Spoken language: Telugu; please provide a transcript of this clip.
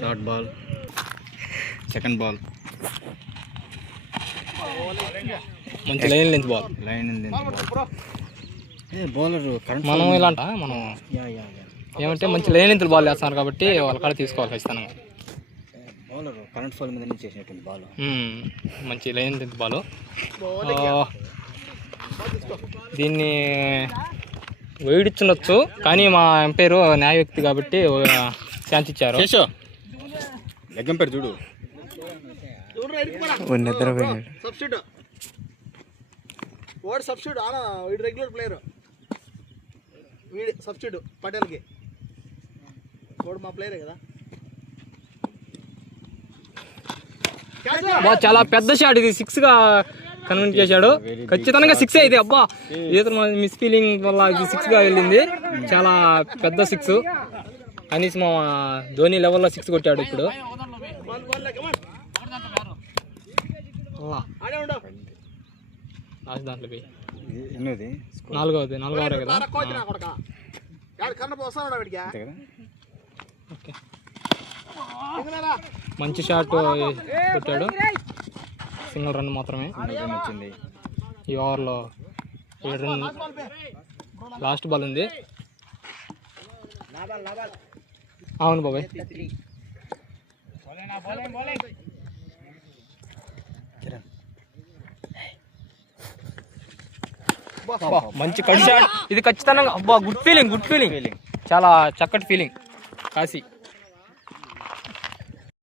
షార్ట్ బాల్, సెకండ్ బాల్, మంచి లైన్ లెంత్ బాల్. బౌలర్ మనం ఇలాంట మనం ఏమంటే మంచి లైన్ లెంత్ బాల్ వేస్తున్నారు కాబట్టి వాళ్ళ కాడ తీసుకోవాలి ఖచ్చితంగా. బౌలర్ కరెంట్ ఫాల్ మీద నుంచి చేసినటువంటి బాల్, మంచి లైన్ లెంత్ బాల్. దీన్ని వేడిచ్చుండొచ్చు కానీ మా ఎంపైరు న్యాయ వ్యక్తి కాబట్టి ఛాన్స్ ఇచ్చారు. లెగ్ ఎంపైర్ చూడు నిద్ర వాడు సబ్స్టిట్యూట్ ఆన వీడు రెగ్యులర్ ప్లేయర్, వీడు సబ్స్టిట్యూట్ పటేల్కి. వాడు మా ప్లేయరే కదా. చాలా పెద్ద షాట్ ఇది, 6 గా కన్వర్ట్ చేశాడు. ఖచ్చితంగా 6 అయితే అబ్బా ఏదో మిస్ ఫీలింగ్ వల్ల ఇది 6 గా వెళ్ళింది. చాలా పెద్ద 6, కనీసం ధోని లెవెల్లో 6 కొట్టాడు ఇప్పుడు. లాస్ట్ దాంట్లో పోయి 4వ కదా. ఓకే మంచి షాట్ కొట్టాడు. సింగిల్ రన్ మాత్రమే వచ్చింది ఈ ఓవర్లో. 7 రన్ లాస్ట్ బాల్ ఉంది. అవును బాబాయ్, మంచి కట్ షాట్ ఇది ఖచ్చితంగా. అబ్బా గుడ్ ఫీలింగ్ చాలా చక్కటి ఫీలింగ్ కాశీ.